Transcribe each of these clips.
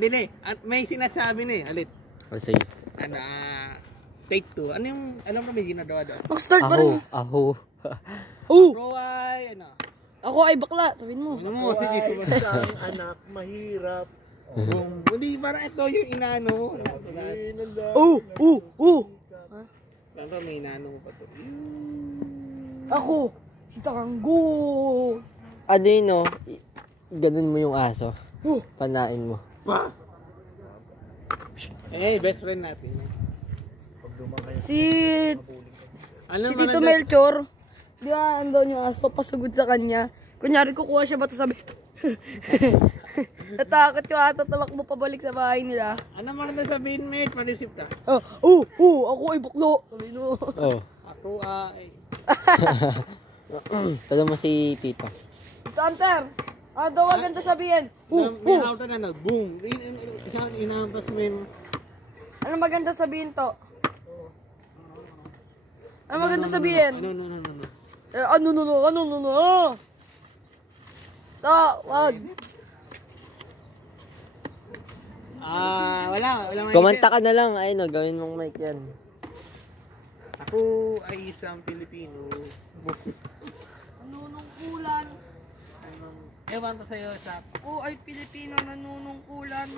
Hindi na may sinasabi na eh. Alit. O sige. Ano, take 2. Ano yung, alam mo may ginagawa doon? Mag-start pa rin. Aho. Bro ay, ano? Ako ay bakla, sabihin mo. Ano mo, sige, sige. Isang anak, mahirap. Hindi, parang ito yung inano. Saan may inano mo pa to? Ako, si Takanggo. Ano yun, no? Ganun mo yung aso. Panain mo. Best friend natin. Si Alam Si mo Tito na- Melchor, di ba, andun yung aso, pasugod sa kanya. Kunyari, kukuha siya bato, sabi, natakot yung aso, tumakbo pabalik sa bahay nila. Ano mo na sabihin, mate? Panisip ka. Ako ay buklo. Sabi mo. Oh. Ako ay... Tala mo si Tito. Tito Hunter, ano daw maganda sabihin? May auto na na, boom. Inaampas mo yung... Ano maganda sabihin to? Ano maganda sabihin? Ano. Wag. Wala may Kumanta ka na lang. Ay, no, gawin mong mic yan. Ako ay isang Pilipino. Nanunungkulan. Ewan ko sa'yo, sa Ako ay Pilipino nanunungkulan.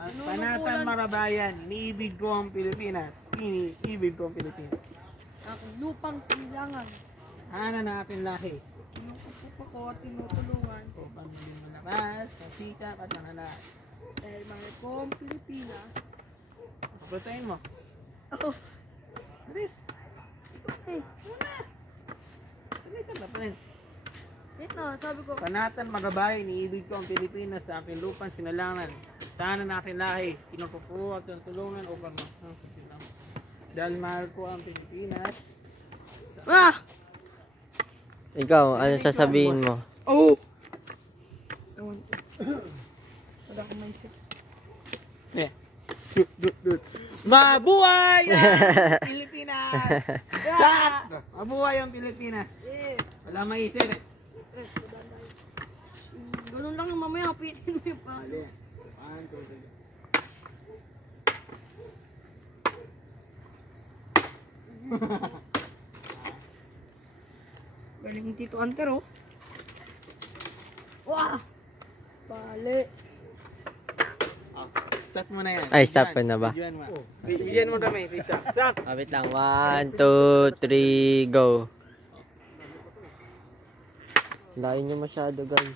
Panatan Marabayan, iniibig ko ang Pilipinas. Iniibig ko ang Pilipinas. Aking lupang silangan. Ano na ating lahi? Tinututok ako at tinutulungan. Upang maging malakas, masikap at nanalakas. Dahil mahal ko ang Pilipinas. Pagpatayin mo. Oh, Chris, eh, tuloy ka ba, friend? wait na, sabi ko. Panatan Marabayan, iniibig ko ang Pilipinas sa aking lupang sinalangan. Sana na aking lahi, kinukupo at tulungan upang dahil mahal ko ang Pilipinas. Ikaw, ano sasabihin mo? Ewan ko. Wala akong mindset. Mabuhay ang Pilipinas! Mabuhay ang Pilipinas! Wala maisip eh. Ganun lang yung mamaya, kapitin mo yung palo. Galing yung Tito Hunter, oh. Wah! Bali. Stop mo na yan. Ay, stop ko na ba? Bigyan mo kami. Stop! Wait lang. 1, 2, 3, go. Layo nyo masyado, guys.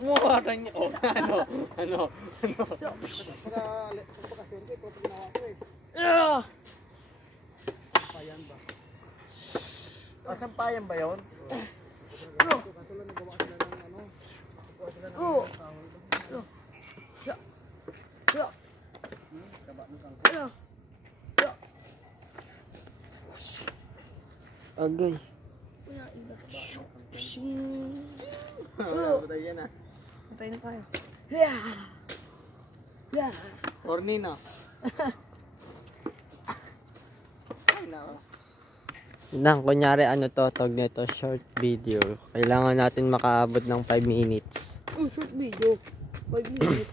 Umuha niya. Ano? Kasampayan ba yun? Agay. Patay yan ah. Patay na tayo. Ornino. Nang, kunyari ano to, tawag nito, short video. Kailangan natin makaabot ng 5 minutes. Short video. 5 minutes.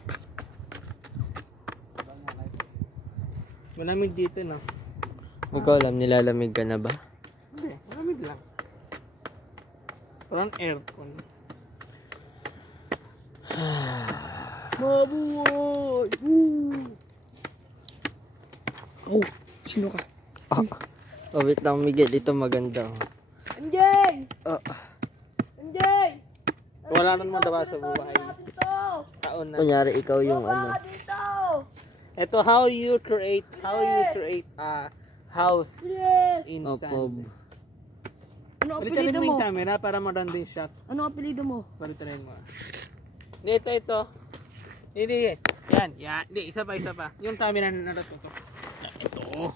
Malamig dito no? Hindi ko alam, nilalamig ka na ba? Hindi, malamig lang. Parang aircon. Mabuhay! Sino ka? Oh, wait lang, Miguel. Ito maganda. MJ! MJ! Wala naman daw sa buhay. Taon na. Kunyari, ikaw yung ano. Dito! Ito how you create a house in Okob. sand. Ano Balikan apelido mo mo? yung camera para maganda yung shot. Ano apelido mo? Balikan mo. Ito. Hindi. Yan. Hindi, isa pa. Yung camera na natutok. Ito.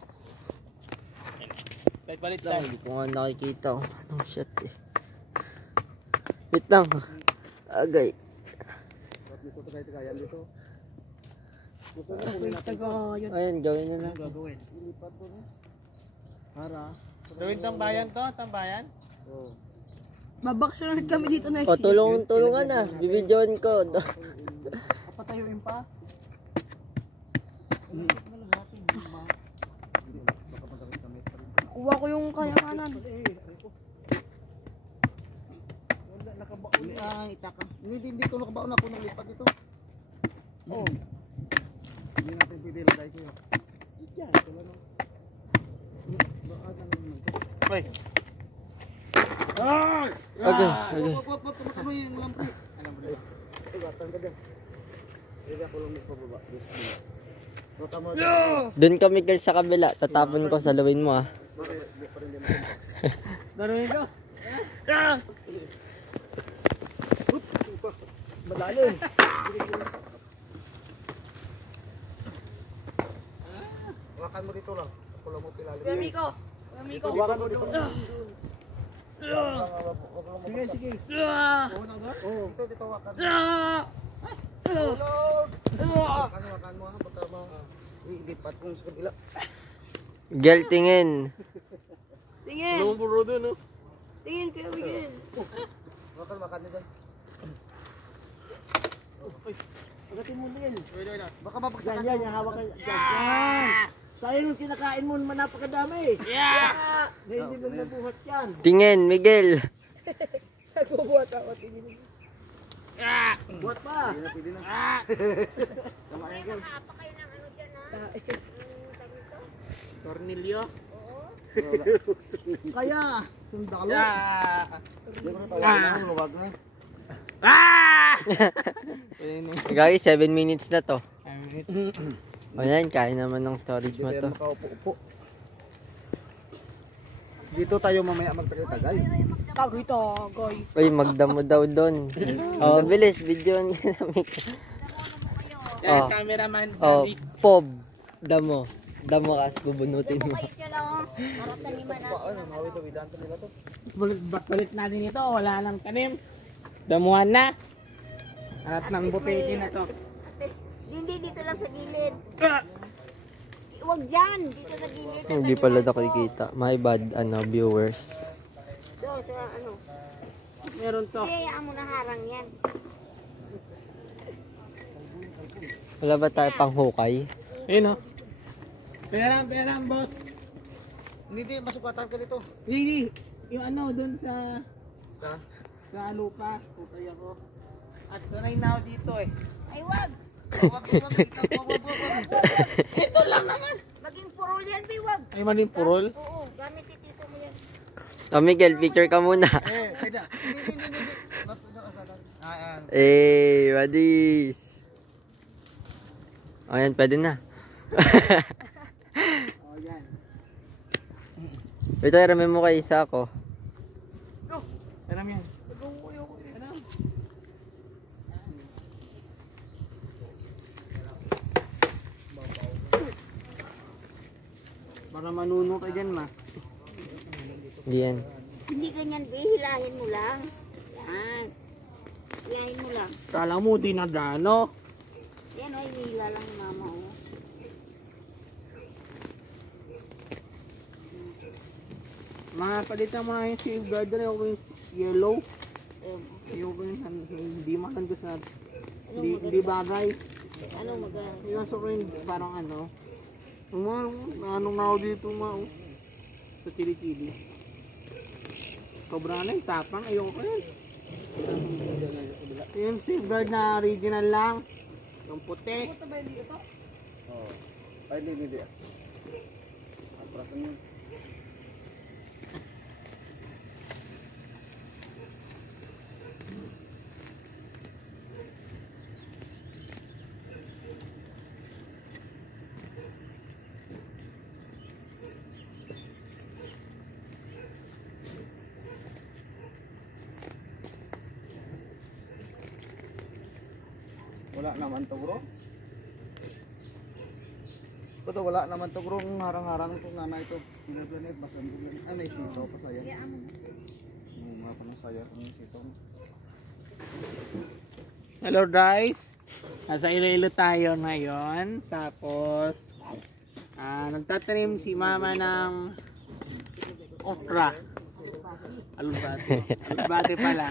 Balik Lang, tayo. hindi ko nga nakikita. Anong shot eh. Wait lang. Agay. Ayan, gawin na lang. Gawin tambayan to, tambayan. Babaksyunan kami dito next O, tulungan na. Bibidyoan ko. Papatayuin pa. Kuha ko yung kayamanan. Wala, nakabaon. Itaka. Hindi ko nakabaon ako ng lipat ito. Oo. Hindi natin pwede lagay ko yun. Diyan, wala na. Hoy. Ay! Okay. Wag, tumakabay yung lampi. Alam mo na. Igatan ka dyan. Hindi ako lang magpababa. Doon ka, Miguel, sa kabila. Tatapon ko, salawin mo ah. Daruin ko. Malalim. Hawakan mo dito lang. Ako lang mo pilalim. Kuya Miko. Kuya Miko. Hawakan mo dito. Sige, sige. Oo. Dito hawakan. Hawakan mo ha. Baka ilipat kung sa kabila. Miguel, tingin. Tingin. Ano mo bro doon, no? Tingin, Kuya Miguel. Hawakan nyo dyan. Agatin mo din. Baka mapagsakan. Yan, yung hawak ka. Yan. Sayang yung kinakain mo, napakadami. Yeah! Hindi mo nabuhat yan. Tingin, Miguel. Nagbubuhat ako. Tingin. Buhat pa. Pwede na. Tama yan ko. Cornelio. Kaya, sundalo. Yeah! Hindi ko na talaga. Huwag na. Ah! Guys, 7 minutes na to. O yan, kaya naman ng storage mo to. Makaupo-upo. Dito tayo mamaya magtagal-tagal. Tagay. Uy, magdamo daw doon. O, bilis, video niya na, Miguel. Yan, Oh. cameraman. O, Pob. Damo. Damo kas, bubunutin mo. Balit natin ito, wala nang tanim. Damuhan na. At ng butiki na to. Hindi dito lang sa gilid. Ah! Huwag dyan. Dito sa gilid. Hindi pala nakikita. My bad, viewers. Doon sa ano. Meron to. Hayaan mo na harang yan. Wala ba tayo pang hukay? Ayun o. Peram, boss. Hindi, masukatan ka dito. Hindi, yung ano, dun sa Sa? lupa. Putay ako. At sanay na ako dito eh. Ay, wag. Wag. Ito lang naman. Maging purol yan, biwag. Ay, maling purol. Oo, gamit itito mo yan. O, Miguel, picture ka muna. Pwede. Eh, buddies. O, yan, pwede na. O, yan. Ito, irami mo kay isa ko. Peram yan. Para manuno ka dyan, ma. Hindi yan. Hindi ganyan, bi. Hilahin mo lang. Yan. Hilahin mo lang. Kala mo, di nadano. Yan, ay, hila lang mama, oh. Mga palitan mo na yung safeguard na yung yellow. Yung hindi maganda sa hindi bagay. Ano magana? Yung sa rin parang ano. Anong na ako dito sa chili-chili. Sobra na yung tapang. Ayoko ko yun. Yung safeguard na original lang. Yung puti. Ay, hindi. Aprasan yun. Wala naman to, bro. Ito, wala naman to, bro. Harang-harang ito, nanay ito. Pinaplanet, basan din yan. Ay, may sito pa saya. Mga pa ng saya kung yung sito. Hello guys. Nasa Iloilo tayo ngayon. Tapos nagtatanim si mama ng okra. Alugbate. Alugbate pala.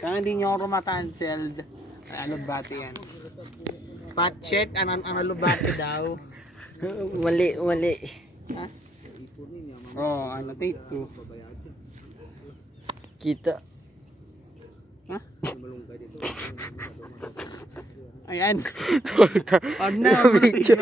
Kaya hindi nyo rumatanseld. Alugbate yan. Patchet, ang alugbate daw. Mali. Ha? Oh, take 2. Kita. Ha? Ayan. Wag na. Sa video.